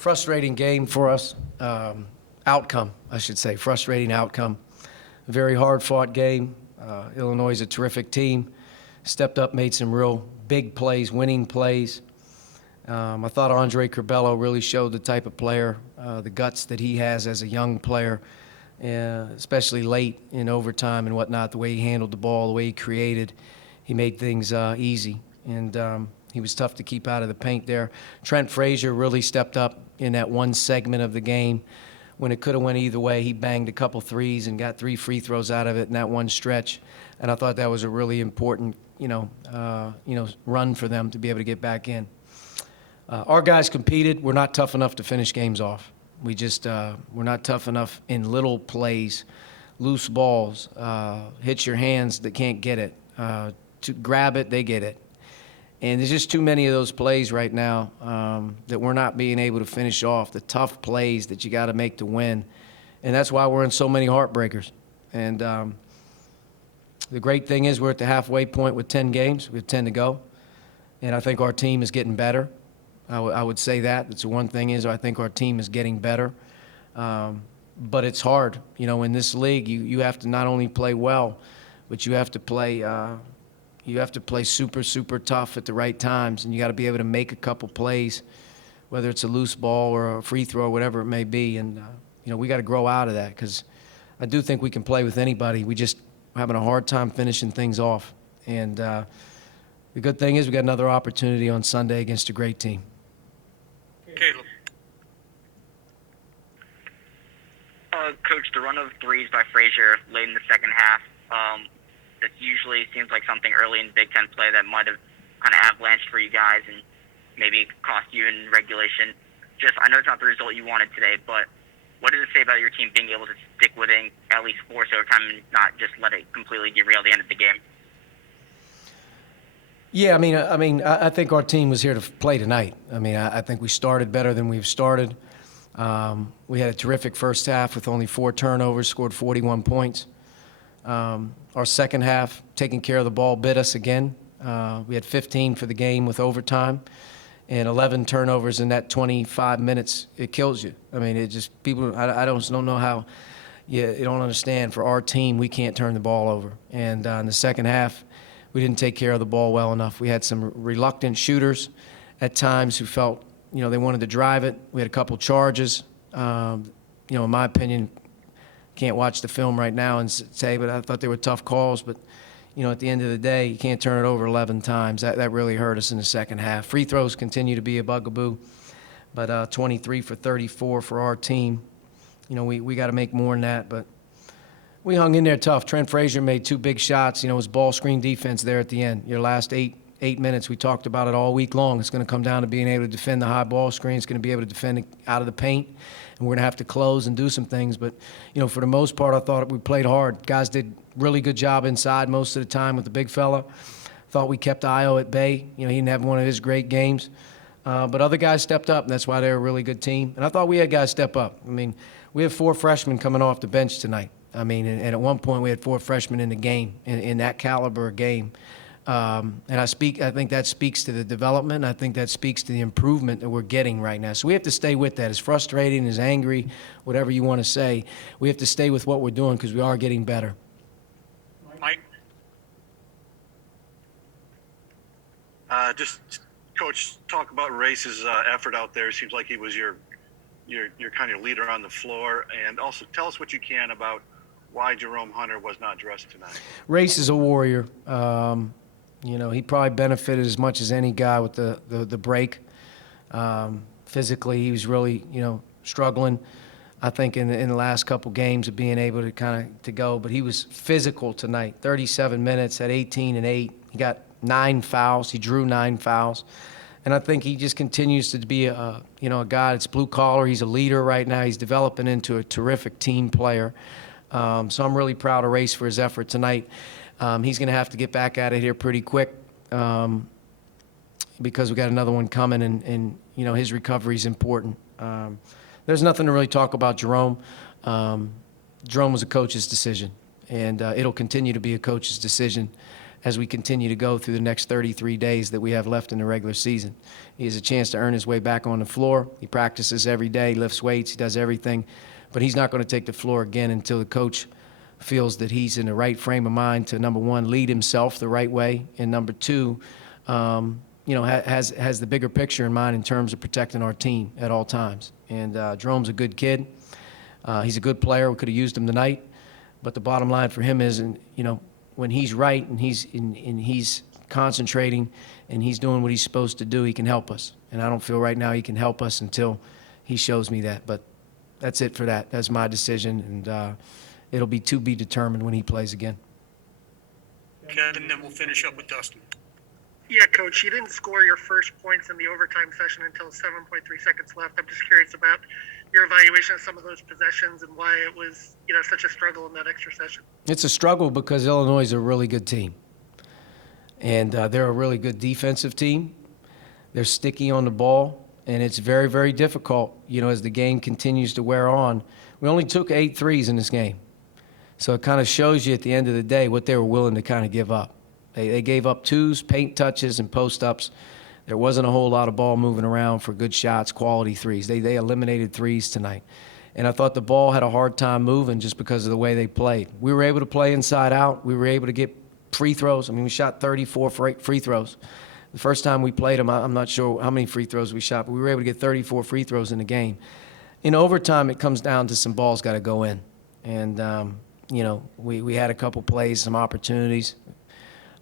Frustrating game for us. Outcome, I should say. Frustrating outcome. A very hard-fought game. Illinois is a terrific team. Stepped up, made some real big plays, winning plays. I thought Andre Curbelo really showed the type of player, the guts that he has as a young player, especially late in overtime and whatnot, the way he handled the ball, the way he created. He made things easy, and he was tough to keep out of the paint there. Trent Frazier really stepped up in that one segment of the game. When it could have went either way, he banged a couple threes and got 3 free throws out of it in that one stretch. And I thought that was a really important, run for them to be able to get back in. Our guys competed. We're not tough enough to finish games off. We're not tough enough in little plays, loose balls, hit your hands that can't get it. To grab it, they get it. And there's just too many of those plays right now that we're not being able to finish off, the tough plays that you got to make to win. And that's why we're in so many heartbreakers. And the great thing is we're at the halfway point with 10 games. We have 10 to go. And I think our team is getting better. I would say that. That's the one thing is I think our team is getting better. But it's hard. In this league, you have to not only play well, but you have to play super, super tough at the right times, and you got to be able to make a couple plays, whether it's a loose ball or a free throw or whatever it may be. And, we got to grow out of that because I do think we can play with anybody. We just having a hard time finishing things off. And the good thing is we got another opportunity on Sunday against a great team. Caleb. Coach, the run of threes by Frazier late in the second half, that usually seems like something early in Big Ten play that might have kind of avalanched for you guys and maybe cost you in regulation. I know it's not the result you wanted today, but what does it say about your team being able to stick within at least force overtime and not just let it completely derail the end of the game? Yeah, I think our team was here to play tonight. I think we started better than we've started. We had a terrific first half with only 4 turnovers, scored 41 points. Our second half, taking care of the ball, bit us again. We had 15 for the game with overtime and 11 turnovers in that 25 minutes. It kills you. It just people. I don't know how you don't understand. For our team, we can't turn the ball over. And in the second half, we didn't take care of the ball well enough. We had some reluctant shooters at times who felt they wanted to drive it. We had a couple charges. In my opinion, can't watch the film right now and say, but I thought they were tough calls. But, at the end of the day, you can't turn it over 11 times. That really hurt us in the second half. Free throws continue to be a bugaboo, but 23 for 34 for our team. We got to make more than that, but we hung in there tough. Trent Frazier made 2 big shots. It was ball screen defense there at the end. Your last 8 minutes, we talked about it all week long. It's going to come down to being able to defend the high ball screen. It's going to be able to defend it out of the paint. And we're going to have to close and do some things. But, for the most part, I thought we played hard. Guys did really good job inside most of the time with the big fella. Thought we kept Io at bay. He didn't have one of his great games. But other guys stepped up, and that's why they're a really good team. And I thought we had guys step up. We have 4 freshmen coming off the bench tonight. And at one point we had 4 freshmen in the game, in that caliber of game. And I think that speaks to the development. I think that speaks to the improvement that we're getting right now. So we have to stay with that. As frustrating, as angry, whatever you want to say, we have to stay with what we're doing because we are getting better. Mike? Coach, talk about Race's effort out there. It seems like he was your kind of leader on the floor. And also tell us what you can about why Jerome Hunter was not dressed tonight. Race is a warrior. He probably benefited as much as any guy with the break. Physically, he was really, struggling, I think, in the last couple games of being able to go. But he was physical tonight, 37 minutes at 18 and 8. He got 9 fouls. He drew 9 fouls. And I think he just continues to be a guy that's blue collar. He's a leader right now. He's developing into a terrific team player. So I'm really proud of Race for his effort tonight. He's going to have to get back at it here pretty quick because we got another one coming, and his recovery is important. There's nothing to really talk about Jerome. Jerome was a coach's decision, and it'll continue to be a coach's decision as we continue to go through the next 33 days that we have left in the regular season. He has a chance to earn his way back on the floor. He practices every day, lifts weights, he does everything, but he's not going to take the floor again until the coach feels that he's in the right frame of mind to, number one, lead himself the right way, and number two, has the bigger picture in mind in terms of protecting our team at all times. And Jerome's a good kid. He's a good player. We could have used him tonight. But the bottom line for him is, when he's right and he's concentrating and he's doing what he's supposed to do, he can help us. And I don't feel right now he can help us until he shows me that. But that's it for that. That's my decision. And it'll be to be determined when he plays again. Kevin, then we'll finish up with Dustin. Yeah, Coach, you didn't score your first points in the overtime session until 7.3 seconds left. I'm just curious about your evaluation of some of those possessions and why it was, such a struggle in that extra session. It's a struggle because Illinois is a really good team. And they're a really good defensive team. They're sticky on the ball, and it's very, very difficult, as the game continues to wear on. We only took 8 threes in this game. So it kind of shows you at the end of the day what they were willing to kind of give up. They gave up twos, paint touches, and post-ups. There wasn't a whole lot of ball moving around for good shots, quality threes. They eliminated threes tonight. And I thought the ball had a hard time moving just because of the way they played. We were able to play inside out. We were able to get free throws. I mean, we shot 34 free throws. The first time we played them, I'm not sure how many free throws we shot, but we were able to get 34 free throws in the game. In overtime, it comes down to some balls got to go in. And, we had a couple plays, some opportunities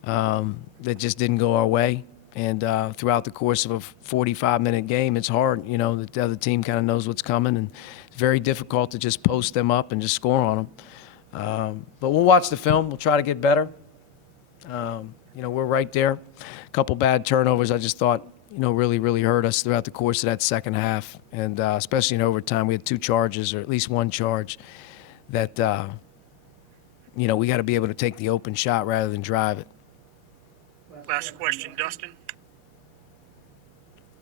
that just didn't go our way. And throughout the course of a 45-minute game, it's hard, that the other team kind of knows what's coming, and it's very difficult to just post them up and just score on them. But we'll watch the film. We'll try to get better. We're right there. A couple bad turnovers I just thought, really, really hurt us throughout the course of that second half. And especially in overtime, we had 2 charges, or at least 1 charge, that, we got to be able to take the open shot rather than drive it. Last question, Dustin.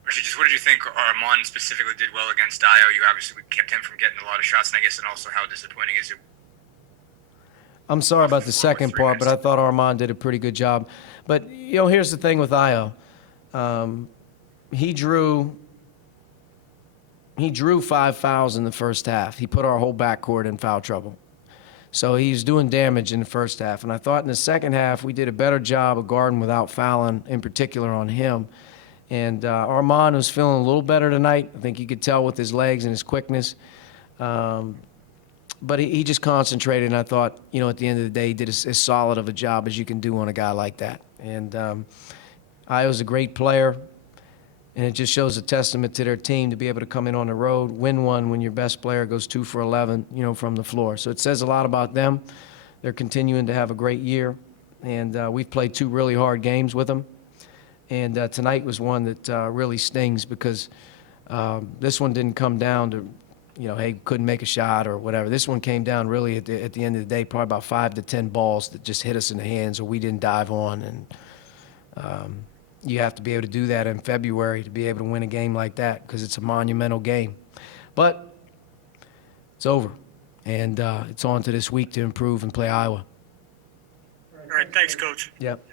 Archie, just what did you think Armand specifically did well against Dio? You obviously kept him from getting a lot of shots, and I guess, and also how disappointing is it? I'm sorry about the second part, but I thought Armand did a pretty good job. But, here's the thing with Io. He drew 5 fouls in the first half. He put our whole backcourt in foul trouble. So he was doing damage in the first half. And I thought in the second half we did a better job of guarding without fouling, in particular on him. And Armand was feeling a little better tonight. I think you could tell with his legs and his quickness. But he just concentrated, and I thought, at the end of the day, he did as solid of a job as you can do on a guy like that. And Io's a great player, and it just shows a testament to their team to be able to come in on the road, win one when your best player goes 2 for 11, from the floor. So it says a lot about them. They're continuing to have a great year, and we've played 2 really hard games with them. And tonight was one that really stings because this one didn't come down to, hey, couldn't make a shot or whatever. This one came down really at the end of the day, probably about 5 to 10 balls that just hit us in the hands or we didn't dive on. And you have to be able to do that in February to be able to win a game like that because it's a monumental game. But it's over, and it's on to this week to improve and play Iowa. All right, thanks, Coach. Yep.